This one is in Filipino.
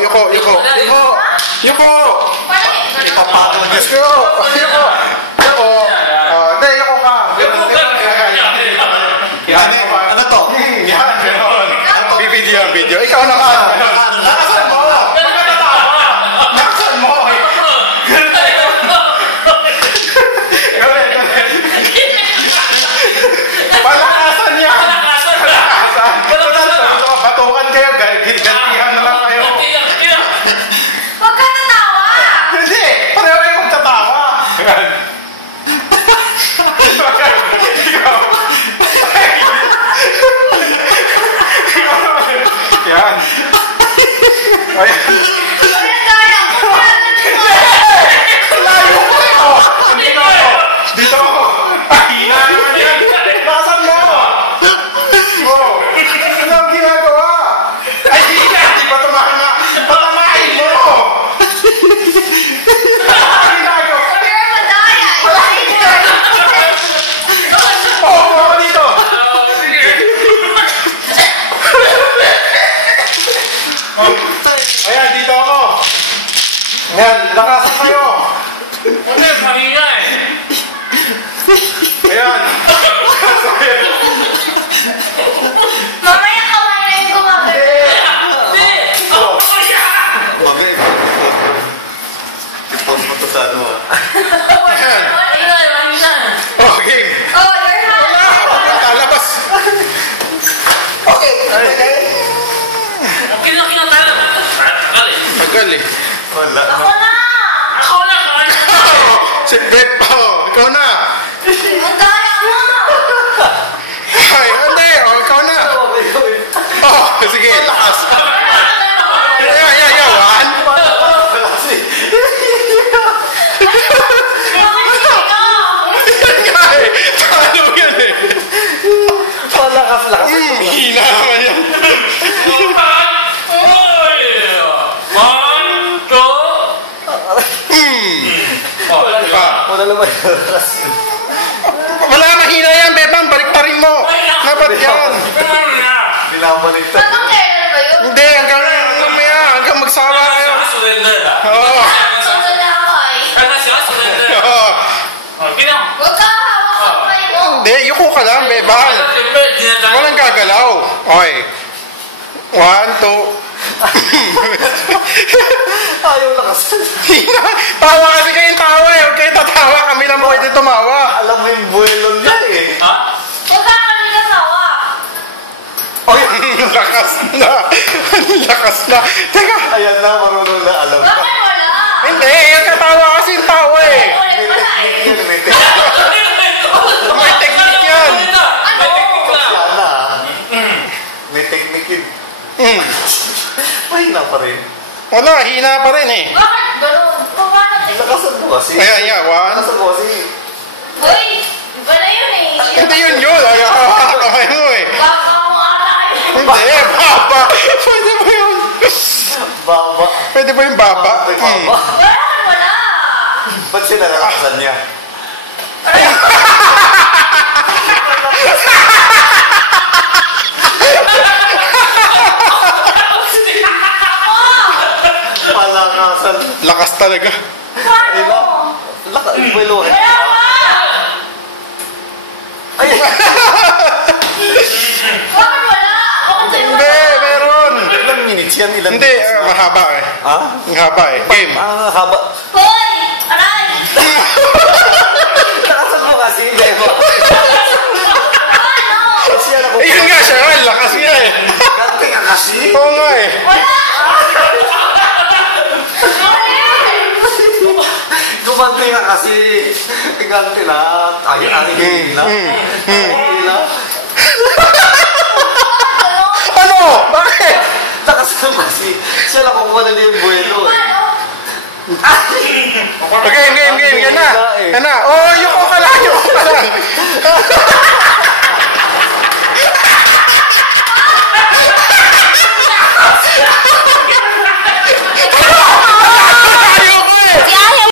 yuko. Ipapatol niya. Yuko. Hindi, yuko ka. Ano to? Video. Ikaw naman. Nakasan mo. Nakasan mo. Palakasan niya. Batukan kayo. Gantihan na lang kayo. Huwag ka tatawa! Hindi. Pareho kayo magtatawa. Yan. Ayan. Layo ko ito. Dito ako. Hina naman yan. Nasaan mo? Ano ang ginagawa? Ay, hindi pa tumama. Patamain mo. Ginagawa. Buka ka dito. Ayan, dito ako. Ayan, lakasan kayo. Ano yung pamilya eh? Ayan. Mamaya kawain ko Hindi! I-post mo to sa ano ah. Oh, game. Oh, your hand! Punta, labas. Okay. Okay na kinatala. Tagal eh. Wala. Ako na! Ako na! Si Bet pa. Ikaw na. Ang daya mo! Ay, hindi. Ikaw na. Oh, sige. Lakas. Yeah. One. Ay, talo yan eh. Lakas. Hina naman yan. Wala naman. Wala, mahina yan, Bebang. Balik pa rin mo. Dapat yan. Binabaliktad. Hanggang kailan ba yun? Hindi, hanggang magsawa kayo. Oo. Sunod na ako eh. Oo. Huwag ka hawak sa kamay mo. Hindi, yuko ka lang, Bebang. Walang gagalaw. Okay. 1, 2. Ayaw lakasan. Tawa kasi kayong tawa eh. Huwag kayo tatawa. Kami lang pwede tumawa. Alam mo yung buwelon niya eh. Huwag ka kanina sawa. Lakas na. Teka. Ayan na, marunong na alam na. Bakit wala? Hindi, yung katawa kasi yung tawa eh. Ulit pala eh. Yan, may technique. May technique yan. Ano? Yan na. May technique yun. Mahina pa rin. Wala, hina pa rin eh. Bakit gano'n? Paano eh? Lakasan mo kasi. Ayan, 1. Lakasan mo kasi. Uy! Iba na yun eh. Hindi yun. Ay, kamay mo eh. Baka mo ata kayo. Hindi, baba. Pwede ba yun? Baba. Pwede ba yung baba? Baba. Wala naman wala. Ba't sila nakasan niya? Palakasan. Lakas talaga. Paano? Buwelo eh. Wala ka! Ay! Bakit wala? Ako sa'yo wala. Hindi, meron. Ilang minutes yan? Ilang Hindi, minutes yan? mahaba eh. Ha? Mahaba eh. Game. Haba. Hoy! Aray! Lakasan mo kasi. Bebo. Paano? Kasi yan ako. Yun nga siya, lakas niya eh. Kante ka kasi. Oo nga eh. Wala! Gumante ka kasi. Gante na. Ay, na. Na. Ano? Bakit? Lakasan mo kasi. Siya lang kung wala niya yung buwelo eh. Paano? Okay, game. Yan na. Oh, yuko ka lang.